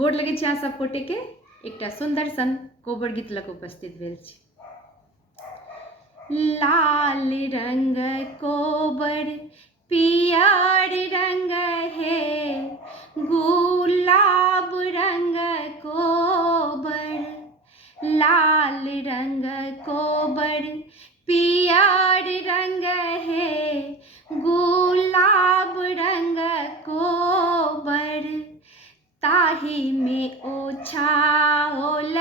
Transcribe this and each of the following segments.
गोड़ लगे छी अहाँ सब गोटे के एकटा सुंदर सन कोबर गीत लग उपस्थित भेल छी। लाल रंग कोबर पियर रंग है, गुलाब रंग कोबर। लाल रंग कोबर पियर रंग है, गुलाब रंग कोबर। ताही में ओछाओल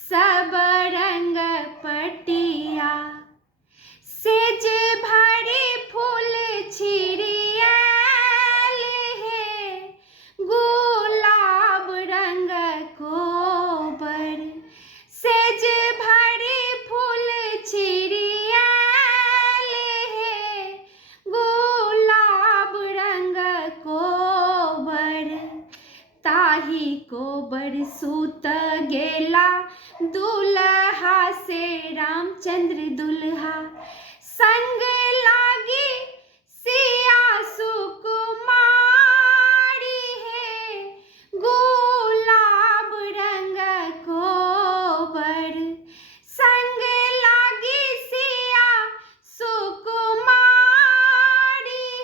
सब रंग पटिया, सेज भरी फूल छिड़ियाल है, गुलाब रंग कोबर। सेज भरी फूल छिड़ियाल है, गुलाब रंग कोबर। ताही कोबर सूत गेला दुल्हा से रामचंद्र दुल्हा, संग लागी सिया सुकुमारी है, गुलाब रंग कोबर। संग लागी सिया सुकुमारी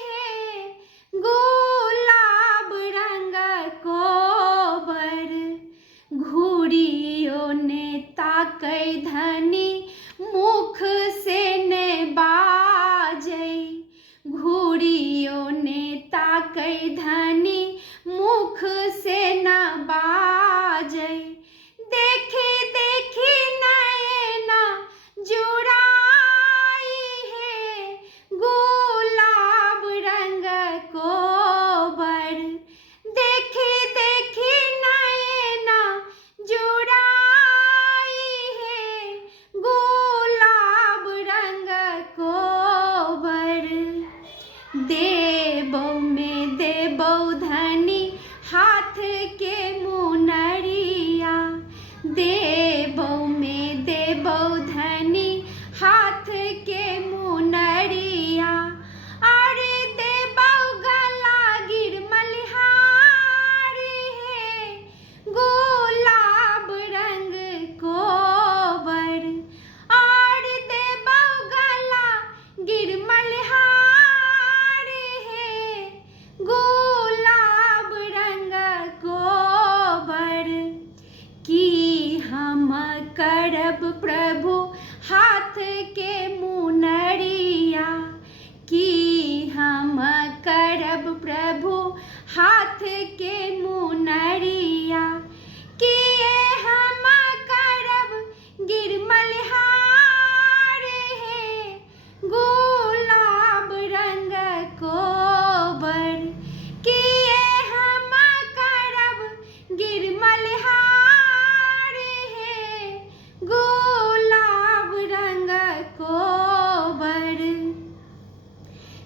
है, गुलाब रंग कोबर। घूरियो ने ताकै धनी मुख से ने बाजै, घूरियो ने ताकै धनी मुख से न बाजै। देखी देखी नैना जुड़ाई है, गुलाब रंग कोबर। देखी देखी नैना जुड़ाई है, गुलाब रंग कोबर। देबौ में देबौ धनी हाथ के मुनरिया, देबौ में देबौ धनी हाथ के मुनरिया। अरे देबौ गला गिरमलिहार है, गुलाब रंग कोबर। और देबौ गला गिरमलिहार है, गुलाब रंग कोबर। की हम करब प्रभु हाथ के मुनरिया, की हम करब प्रभु हाथ के मुनरिया। किए हम करब गिरमलिहार है, गुलाब रंग कोबर। किए हम करब गिरमलिहार है, गुलाब रंग कोबर।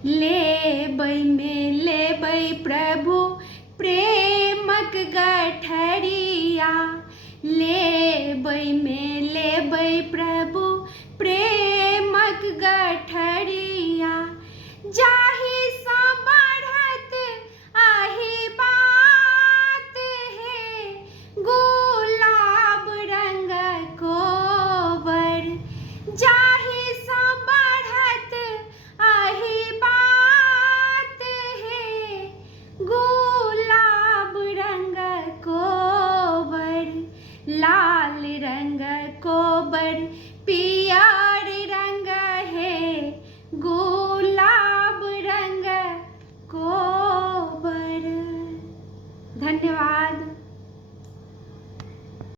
लेबै में लेबै प्रभु प्रेमक गठरिया, लेबै में लेबै प्रभु प्रेमक गठरिया। जाहि सा बढ़त आही बात है, गुलाब रंग कोबर। जाहि सा बढ़त आही बात है, गुलाब रंग कोबर। लाल रंग कोबर पियर रंग है, गुलाब रंग कोबर। धन्यवाद।